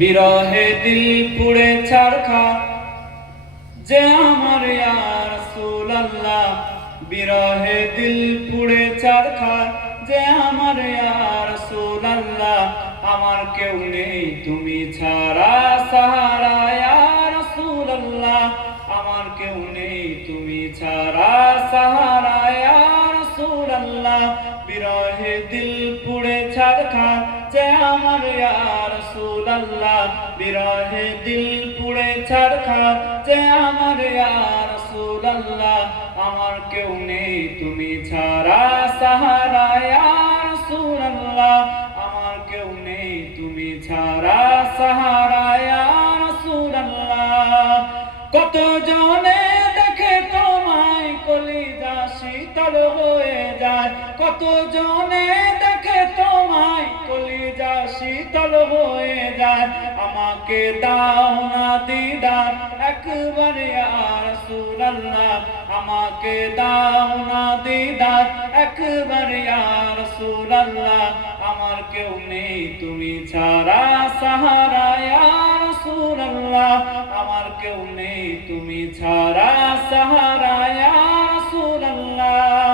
বিরহে দিল পুড়ে ছারখার যে আমার ইয়া রাসূলুল্লাহ, বিরহে দিল পুড়ে ছারখার যে আমার ইয়া রাসূলুল্লাহ। আমার কেউ নেই তুমি ছাড়া সাহারা ইয়া রাসূলুল্লাহ, আমার কেউ নেই তুমি ছাড়া সাহারা ইয়া রাসূলুল্লাহ। বিরহে দিল পুড়ে ছারখার যে আমার ইয়া রাসূলুল্লাহ, বিরহে দিল পুড়ে ছারখার যে আমার ইয়া রাসূলুল্লাহ। আমার কেউ নেই তুমি ছাড়া সাহারা ইয়া রাসূলুল্লাহ, আমার কেউ নেই তুমি ছাড়া সাহারা ইয়া রাসূলুল্লাহ। কত জনে দেখে তোমায় কলিজা শীতল হয়ে যায়, কত জনে দেখে তোমায় কলিজা শীতল হয়ে যায়। আমাকে দাও না দিদার একবার ইয়া রাসূলুল্লাহ, আমাকে দাও না দিদার একবার ইয়া রাসূলুল্লাহ। আমার কেউ নেই তুমি ছাড়া সাহারা ইয়া রাসূলুল্লাহ, আমার কেউ নেই তুমি ছাড়া সাহারা ইয়া রাসূলুল্লাহ।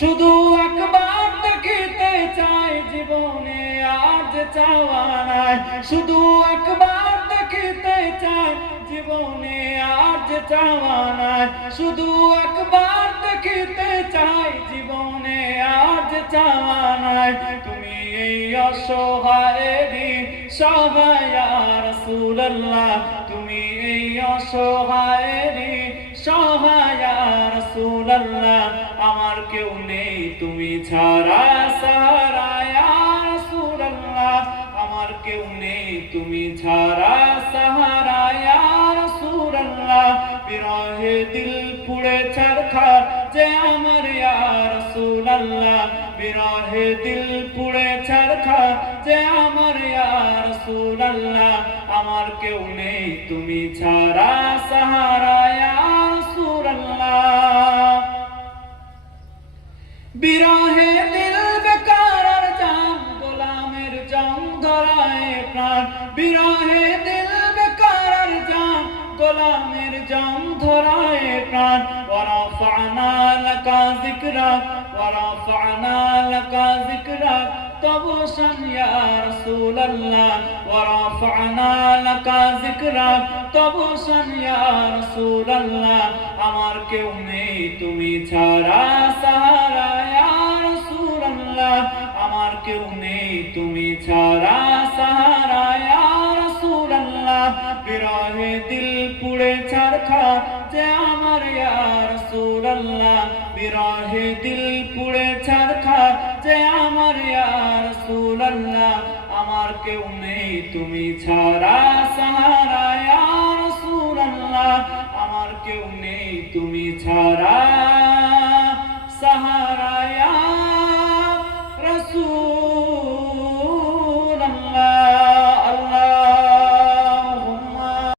শুধু একবার দেখিতে চাই জীবনে আজ চাওয়া নাই, শুধু একবার দেখিতে চাই জীবনে আজ চাওয়া নাই, শুধু একবার দেখিতে চাই জীবনে আজ চাওয়া নাই। তুমি এই অসহায়েরই সহায় ইয়া রাসূলুল্লাহ, তুমি এই অসহায়েরই সহায় ইয়া রাসূলুল্লাহ। আমার কেউ নেই তুমি ছাড়া সাহারা ইয়া রাসূলুল্লাহ, আমার কেউ নেই তুমি ছাড়া সাহারা ইয়া রাসূলুল্লাহ। বিরহে দিল পুড়ে ছারখার যে আমার ইয়া রাসূলুল্লাহ, বিরহে দিল পুড়ে ছারখার যে আমার ইয়া রাসূলুল্লাহ। আমার কেউ নেই তুমি ছাড়া সাহারা ইয়া রাসূলুল্লাহ। বিরহে দিল বেকার আর জান গোলামের জং ধরায় প্রাণ, বিরহে দিল বেকার আর জান গোলামের জং ধরায় প্রাণ। ওয়ারাফা'না লাকা যিকরাক, ওয়ারাফা'না লাকা যিকরাক তবশান ইয়া রাসূলুল্লাহ, ওয়ারাফা'না লাকা যিকরাক তবশান ইয়া রাসূলুল্লাহ। আমার কেউ নেই তুমি ছাড়া সাহারা ইয়া রাসূলুল্লাহ, আমার কেউ নেই তুমি ছাড়া সাহারা ইয়া রাসূলুল্লাহ। বিরহে দিল পুড়ে ছারখার যে আমার ইয়া রাসূলুল্লাহ, বিরহে দিল পুড়ে ছারখার যে আমার ইয়া রাসূলুল্লাহ। আমার কেউ নেই তুমি ছাড়া সাহারা ইয়া রাসূলুল্লাহ, আমার কেউ নেই তুমি ছাড়া সাহারা ইয়া